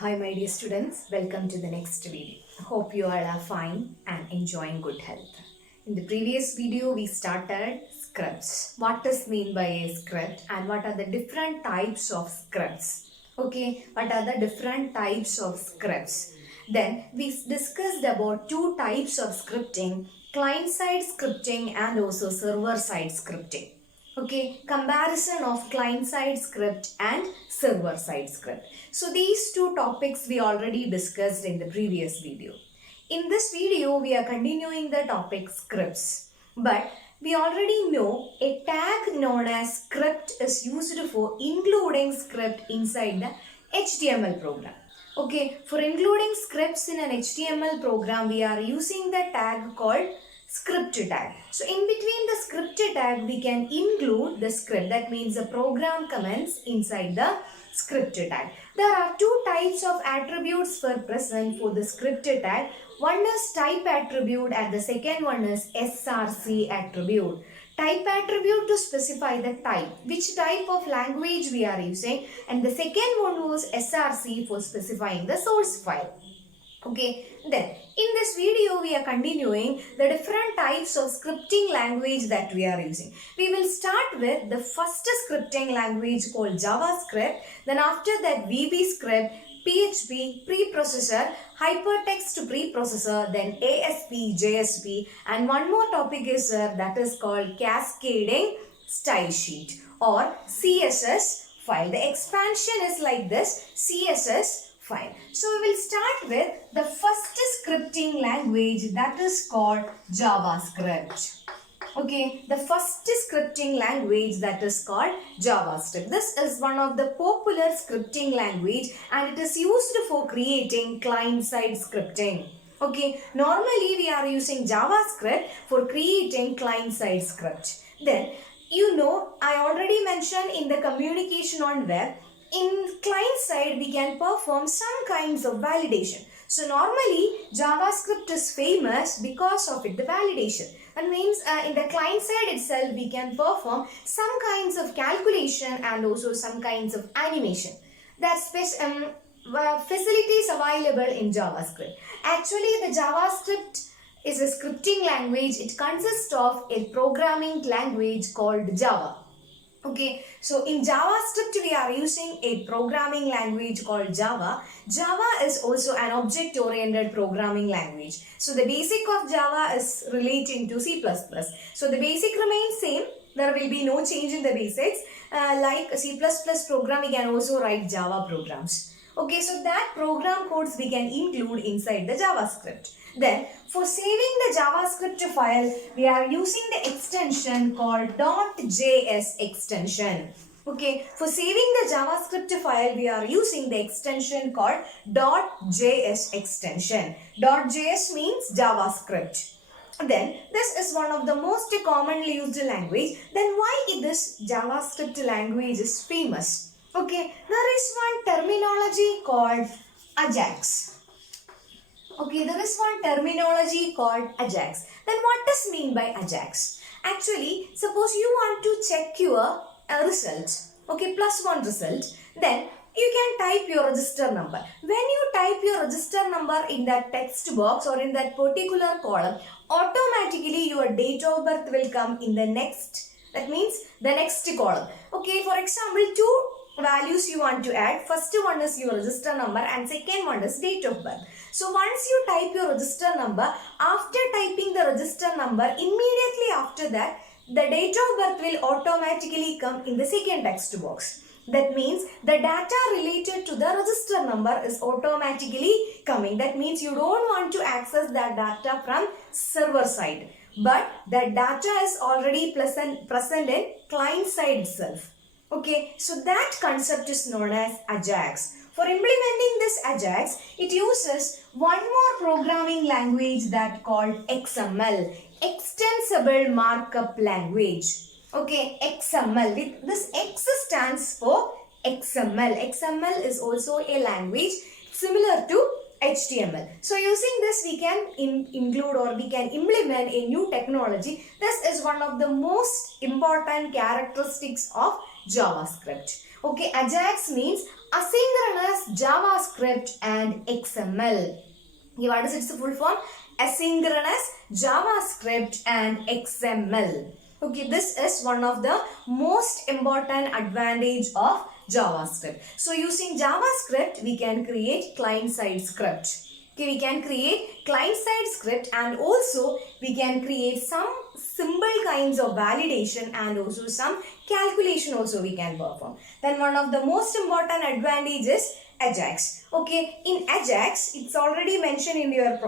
Hi my dear students, welcome to the next video. Hope you all are fine and enjoying good health. In the previous video we started scripts. What does mean by a script and what are the different types of scripts? Okay, what are the different types of scripts? Then we discussed about two types of scripting, client-side scripting and also server-side scripting. Okay, comparison of client-side script and server-side script. So these two topics we already discussed in the previous video. In this video, we are continuing the topic scripts. But we already know a tag known as script is used for including script inside the HTML program. Okay, for including scripts in an HTML program, we are using the tag called script tag. So in between the script tag, we can include the script. That means the program comments inside the script tag. There are two types of attributes for present for the script tag. One is type attribute and the second one is SRC attribute. Type attribute to specify the type, which type of language we are using, and the second one was SRC for specifying the source file. Okay, then in this video we are continuing the different types of scripting language that we are using. We will start with the first scripting language called JavaScript, then after that VB script, PHP, preprocessor, hypertext preprocessor, then ASP, JSP, and one more topic is that is called cascading style sheet or CSS file. The expansion is like this, CSS file. So we will start with the first scripting language that is called JavaScript. Okay, the first scripting language that is called JavaScript. This is one of the popular scripting language and it is used for creating client-side scripting. Okay, normally we are using JavaScript for creating client-side script. Then, you know, I already mentioned in the communication on web, in client side we can perform some kinds of validation. So normally JavaScript is famous because of the validation. That means in the client side itself we can perform some kinds of calculation and also some kinds of animation. That facilities available in JavaScript. Actually the JavaScript is a scripting language. It consists of a programming language called Java. Okay, so in JavaScript we are using a programming language called Java. Java is also an object-oriented programming language. So the basic of Java is relating to C++. So the basic remains same. There will be no change in the basics. Like C++ program, we can also write Java programs. Okay, so that program codes we can include inside the JavaScript. Then, for saving the JavaScript file, we are using the extension called .js extension. Okay, for saving the JavaScript file, we are using the extension called .js extension. .js means JavaScript. Then, this is one of the most commonly used language. Then, why this JavaScript language is famous? Okay, there is one terminology called Ajax. Okay, there is one terminology called Ajax. Then what does mean by Ajax? Actually, suppose you want to check your result. Okay, +1 result. Then you can type your register number. When you type your register number in that text box or in that particular column, automatically your date of birth will come in the next. That means the next column. Okay, for example, two values you want to add. First one is your register number and second one is date of birth. So once you type your register number, after typing the register number, immediately after that, the date of birth will automatically come in the second text box. That means the data related to the register number is automatically coming. That means you don't want to access that data from server side. But the data is already present in client side itself. Okay, so that concept is known as Ajax. For implementing this Ajax, it uses one more programming language that called XML, Extensible Markup Language. Okay, XML. This X stands for XML. XML is also a language similar to HTML. So using this we can include or we can implement a new technology. This is one of the most important characteristics of JavaScript. Okay, Ajax means asynchronous JavaScript and XML. Okay, what is its full form? Asynchronous JavaScript and XML. Okay, this is one of the most important advantage of JavaScript. So using JavaScript, we can create client-side script. Okay, we can create client-side script, and also we can create some simple kinds of validation and also some calculation also we can perform. Then one of the most important advantages Ajax. Okay, in Ajax, it's already mentioned in your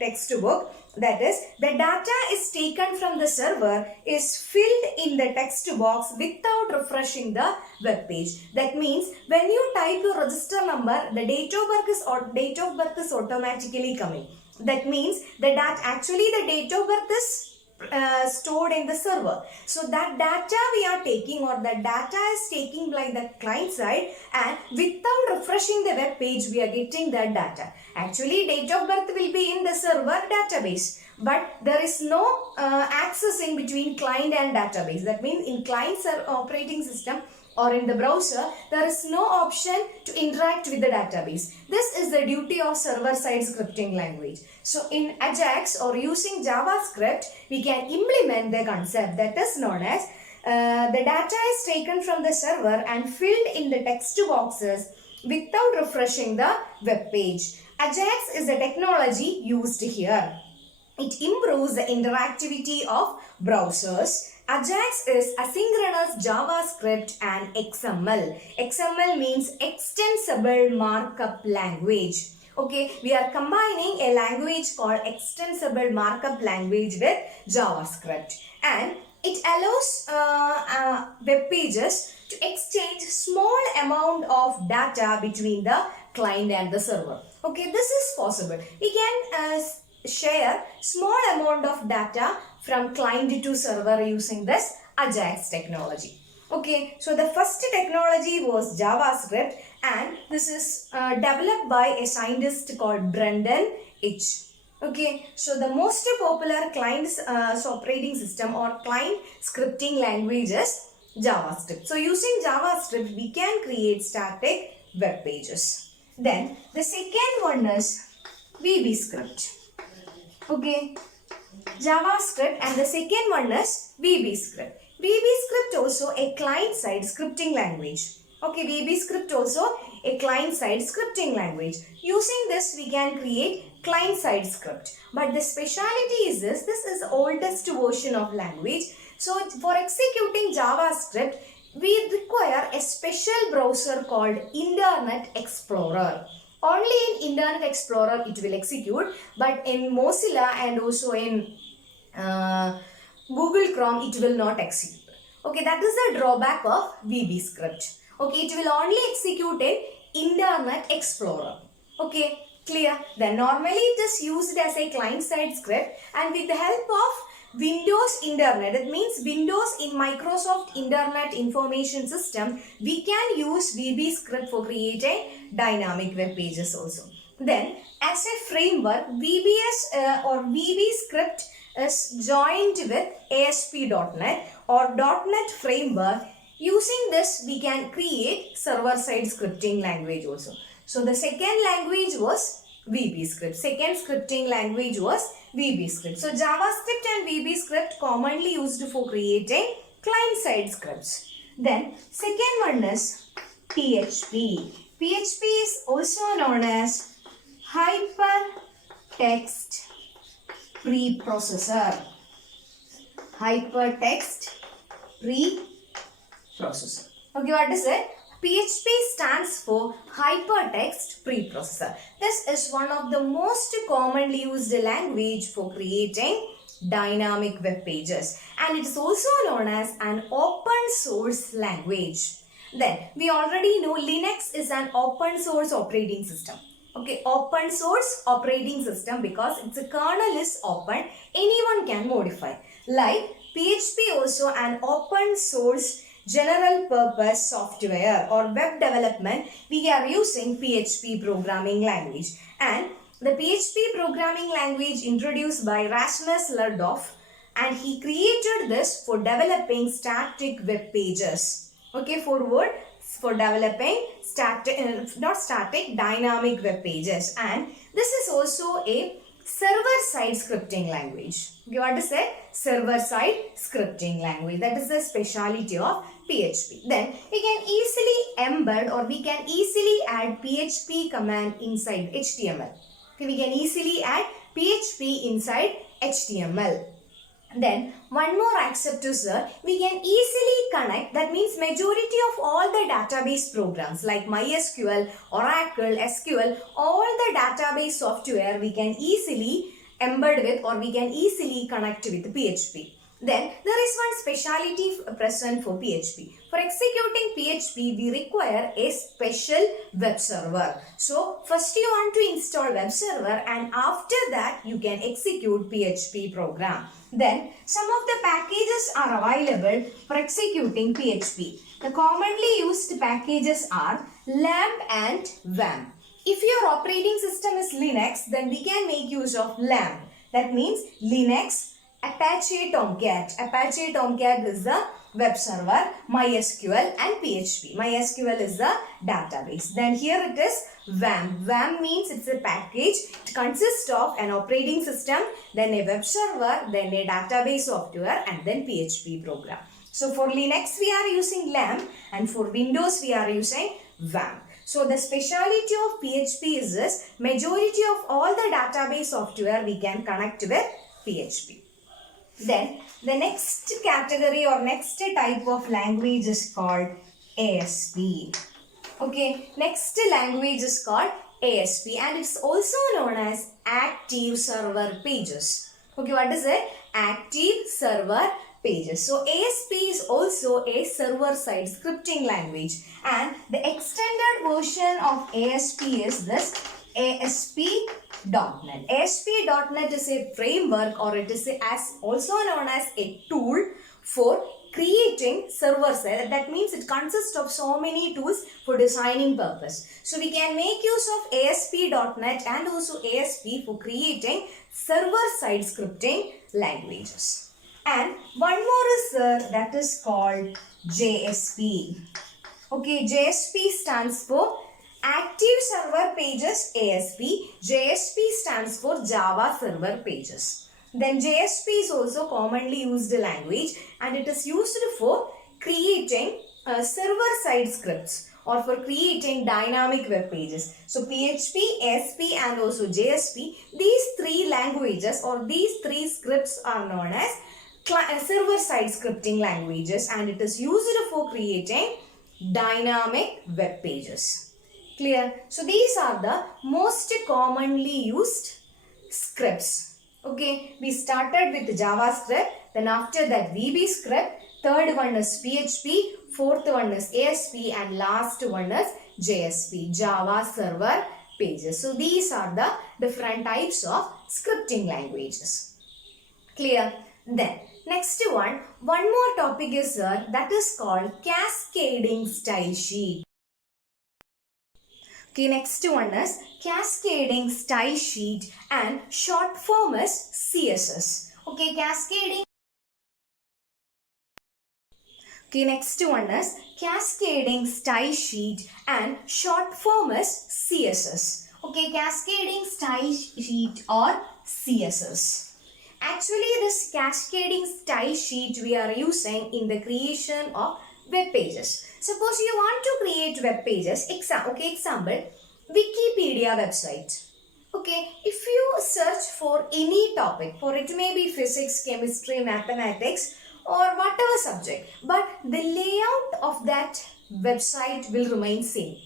textbook. That is, the data is taken from the server is filled in the text box without refreshing the web page. That means when you type your register number, the date of birth is automatically coming. That means the the date of birth is stored in the server. So that data we are taking, or the data is taking by the client side, and without refreshing the web page we are getting that data. Actually date of birth will be in the server database, but there is no accessing between client and database. That means in client operating system or in the browser, there is no option to interact with the database. This is the duty of server-side scripting language. So in Ajax or using JavaScript, we can implement the concept that is known as the data is taken from the server and filled in the text boxes without refreshing the web page. Ajax is the technology used here. It improves the interactivity of browsers. Ajax is asynchronous JavaScript and XML. XML means extensible markup language. Okay, we are combining a language called extensible markup language with JavaScript, and it allows web pages to exchange small amount of data between the client and the server. Okay, this is possible. We can share small amount of data from client to server using this Ajax technology. Okay, so the first technology was JavaScript, and this is developed by a scientist called Brendan H. Okay, so the most popular client's operating system or client scripting language is JavaScript. So using JavaScript, we can create static web pages. Then the second one is VB script. Okay, JavaScript, and the second one is VB script. VB script also a client-side scripting language. Okay, VB script also a client-side scripting language. Using this, we can create client-side script. But the speciality is this is the oldest version of language. So for executing JavaScript, we require a special browser called Internet Explorer. Only in Internet Explorer it will execute, but in Mozilla and also in Google Chrome it will not execute. Okay, that is the drawback of VB script. Okay, it will only execute in Internet Explorer. Okay, clear? Then normally it is used as a client-side script, and with the help of Windows Internet, it means Windows in Microsoft Internet Information System, we can use VB script for creating dynamic web pages also. Then as a framework, VB script is joined with ASP.NET or .NET framework. Using this, we can create server-side scripting language also. So the second language was VB script. Second scripting language was VB script. So JavaScript and VB script commonly used for creating client-side scripts. Then second one is PHP. PHP is also known as Hypertext Preprocessor. Hypertext Preprocessor. Okay, what is it? PHP stands for Hypertext Preprocessor. This is one of the most commonly used language for creating dynamic web pages, and it is also known as an open source language. Then we already know Linux is an open source operating system. Okay, open source operating system because its kernel is open, anyone can modify. Like PHP also an open source general purpose software or web development, we are using PHP programming language. And the PHP programming language introduced by Rasmus Lerdof, and he created this for developing static web pages. Okay, for developing dynamic web pages, and this is also a server-side scripting language. Okay, what is it? Server-side scripting language. That is the speciality of PHP. Then we can easily embed or we can easily add PHP command inside HTML. Okay, we can easily add PHP inside HTML. Then one more accept to sir, we can easily connect, that means majority of all the database programs like MySQL, Oracle, SQL, all the database software we can easily embed with or we can easily connect with PHP. Then there is one speciality present for PHP. For executing PHP, we require a special web server. So first you want to install web server and after that you can execute PHP program. Then some of the packages are available for executing PHP. The commonly used packages are LAMP and WAMP. If your operating system is Linux, then we can make use of LAMP. That means Linux Apache Tomcat. Apache Tomcat is the web server, MySQL and PHP. MySQL is the database. Then here it is WAMP. WAMP means it's a package. It consists of an operating system, then a web server, then a database software and then PHP program. So for Linux we are using LAMP and for Windows we are using WAMP. So the speciality of PHP is this, majority of all the database software we can connect with PHP. Then the next category or next type of language is called ASP. Okay, next language is called ASP and it's also known as Active Server Pages. Okay, what is it? Active Server Pages. So ASP is also a server-side scripting language and the extended version of ASP is this ASP.NET. ASP.NET is a framework or it is also known as a tool for creating server side. That means it consists of so many tools for designing purpose. So we can make use of ASP.NET and also ASP for creating server side scripting languages. And one more is that is called JSP. Okay, JSP stands for Active Server Pages ASP. JSP stands for Java Server Pages. Then JSP is also commonly used language and it is used for creating server-side scripts or for creating dynamic web pages. So PHP, ASP and also JSP, these three languages or these three scripts are known as server-side scripting languages and it is used for creating dynamic web pages. Clear? So these are the most commonly used scripts. Okay, we started with JavaScript, then after that VB script, third one is PHP, fourth one is ASP and last one is JSP, Java Server Pages. So these are the different types of scripting languages. Clear? Then next one more topic is that is called cascading style sheet. Okay, next one is cascading style sheet and short form is CSS. Okay, cascading. Okay, next one is cascading style sheet and short form is CSS. Okay, cascading style sheet or CSS. Actually, this cascading style sheet we are using in the creation of web pages. Suppose you want to create web pages, example, Wikipedia website. Okay, if you search for any topic, for it may be physics, chemistry, mathematics or whatever subject, but the layout of that website will remain same.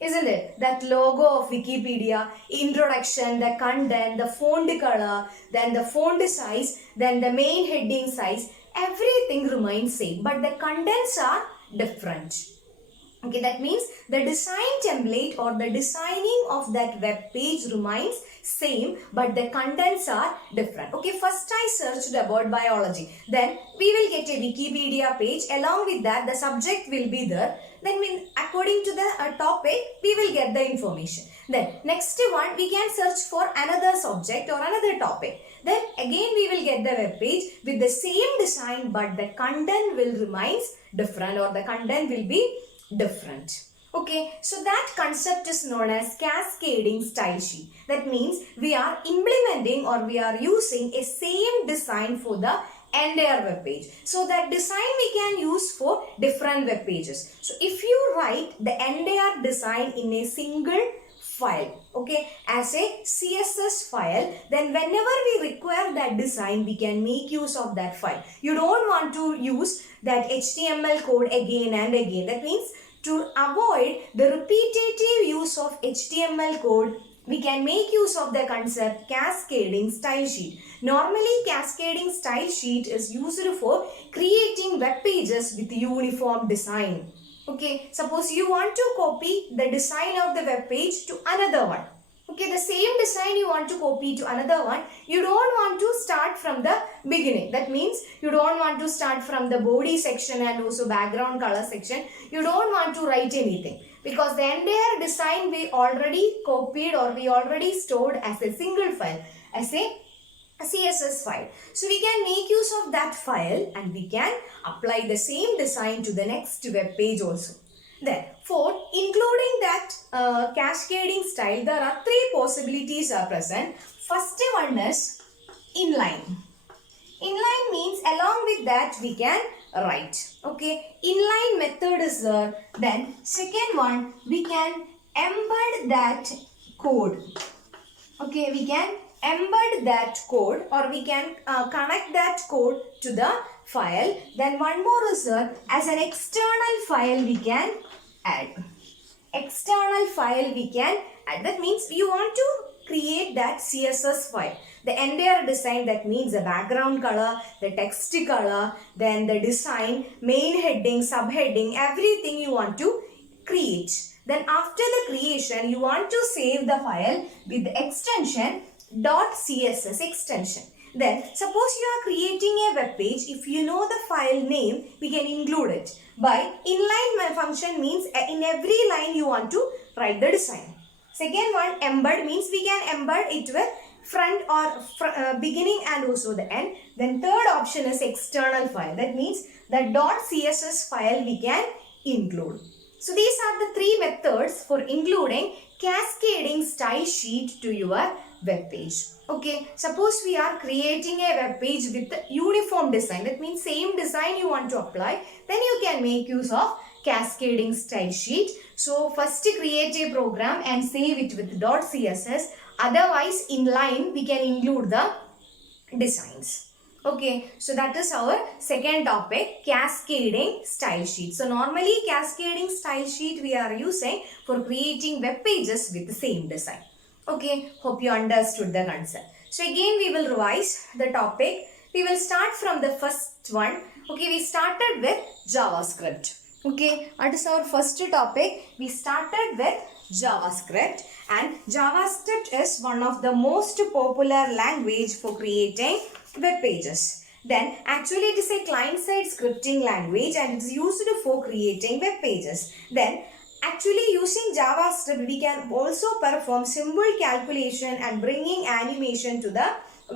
Isn't it? That logo of Wikipedia, introduction, the content, the font color, then the font size, then the main heading size, everything remains same, but the contents are different. Okay, that means the design template or the designing of that web page remains same, but the contents are different. Okay, first I searched about biology. Then we will get a Wikipedia page. Along with that, the subject will be there. Then according to the topic, we will get the information. Then next one, we can search for another subject or another topic. Then again we will get the web page with the same design, but the content will remains different, or the content will be different. Okay, so that concept is known as cascading style sheet. That means we are implementing or we are using a same design for the entire web page. So that design we can use for different web pages. So if you write the entire design in a single file, okay, as a CSS file, then whenever we require that design, we can make use of that file. You don't want to use that HTML code again and again. That means to avoid the repetitive use of HTML code, we can make use of the concept cascading style sheet. Normally, cascading style sheet is used for creating web pages with uniform design. Okay, suppose you want to copy the design of the web page to another one. Okay, the same design you want to copy to another one. You don't want to start from the beginning. That means you don't want to start from the body section and also background color section. You don't want to write anything, because the entire design we already copied or we already stored as a single file, as a CSS file. So we can make use of that file and we can apply the same design to the next web page also. Then for including that cascading style, there are three possibilities are present. First one is inline. Inline means along with that we can write. Okay, inline method is there. Then second one, we can embed that code. Okay, we can embed that code or we can connect that code to the file. Then one more is as an external file we can add. External file we can add. That means you want to create that CSS file. The entire design, that means the background color, the text color, then the design, main heading, subheading, everything you want to create. Then after the creation, you want to save the file with the extension .css extension. Then suppose you are creating a web page, if you know the file name, we can include it. By inline function means in every line you want to write the design. Second one, embed means we can embed it with front or beginning and also the end. Then third option is external file. That means the .css file we can include. So these are the three methods for including cascading style sheet to your web page. Okay, suppose we are creating a web page with uniform design. That means same design you want to apply. Then you can make use of cascading style sheet. So first create a program and save it with .css. Otherwise in line we can include the designs. Okay, so that is our second topic, cascading style sheet. So normally cascading style sheet we are using for creating web pages with the same design. Okay, hope you understood the concept. So again we will revise the topic. We will start from the first one. Okay, we started with JavaScript. Okay, what is our first topic? We started with JavaScript, and JavaScript is one of the most popular language for creating web pages. Then actually it is a client-side scripting language and it is used for creating web pages. Then actually using JavaScript we can also perform symbol calculation and bringing animation to the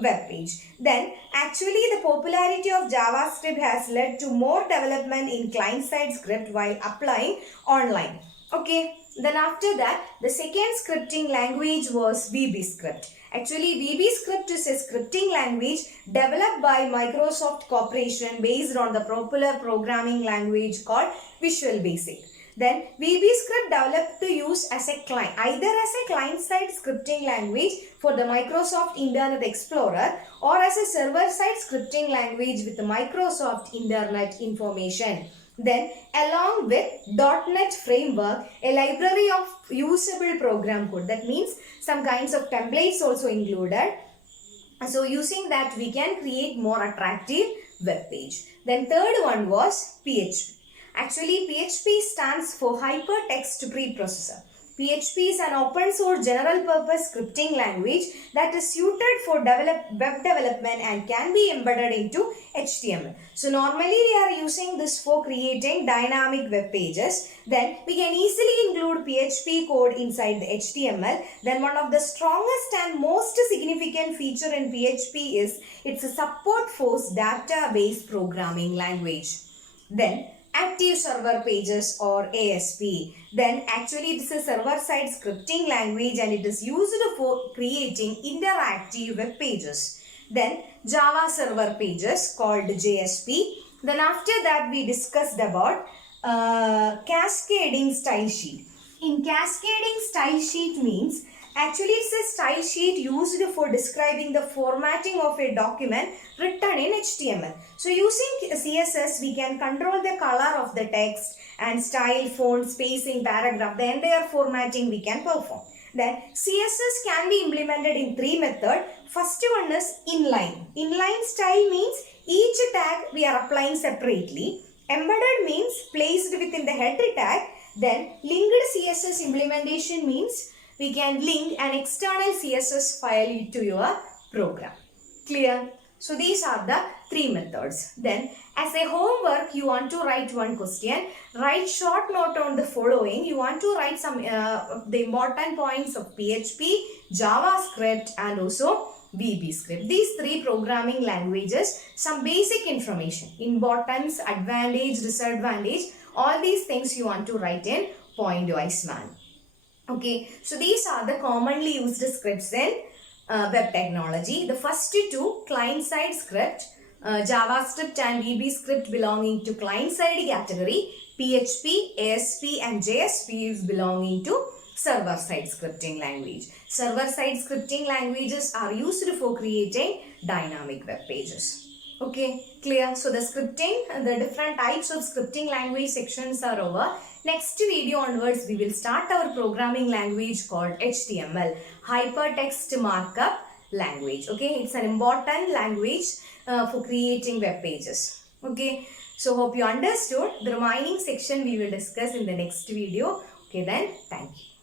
web page. Then actually the popularity of JavaScript has led to more development in client-side script while applying online. Okay, then after that the second scripting language was VB Script. Actually VB Script is a scripting language developed by Microsoft Corporation based on the popular programming language called Visual Basic. Then VB Script developed to use as a client, either as a client-side scripting language for the Microsoft Internet Explorer or as a server-side scripting language with the Microsoft Internet Information. Then along with .NET Framework, a library of usable program code. That means some kinds of templates also included. So using that we can create more attractive web page. Then third one was PHP. Actually, PHP stands for Hypertext Preprocessor. PHP is an open source general purpose scripting language that is suited for web development and can be embedded into HTML. So normally we are using this for creating dynamic web pages. Then we can easily include PHP code inside the HTML. Then one of the strongest and most significant feature in PHP is its support for database programming language. Then active server pages or ASP. Then actually it is a server-side scripting language and it is used for creating interactive web pages. Then Java server pages called JSP. Then after that we discussed about cascading style sheet. In cascading style sheet means actually it's a style sheet used for describing the formatting of a document written in HTML. So using CSS we can control the color of the text and style, font, spacing, paragraph, the entire formatting we can perform. Then CSS can be implemented in three methods. First one is inline. Inline style means each tag we are applying separately. Embedded means placed within the header tag. Then linked CSS implementation means we can link an external CSS file to your program. Clear? So these are the three methods. Then as a homework you want to write one question. Write short note on the following. You want to write some the important points of PHP, JavaScript and also VB script. These three programming languages, some basic information, importance, advantage, disadvantage, all these things you want to write in point-wise manner. Okay, so these are the commonly used scripts in web technology. The first two, client-side script, JavaScript and VB script belonging to client-side category, PHP, ASP and JSP is belonging to server-side scripting language. Server-side scripting languages are used for creating dynamic web pages. Okay, clear? So the scripting, the different types of scripting language sections are over. Next video onwards, we will start our programming language called HTML, Hypertext Markup Language. Okay, it's an important language for creating web pages. Okay, so hope you understood. The remaining section we will discuss in the next video. Okay then, thank you.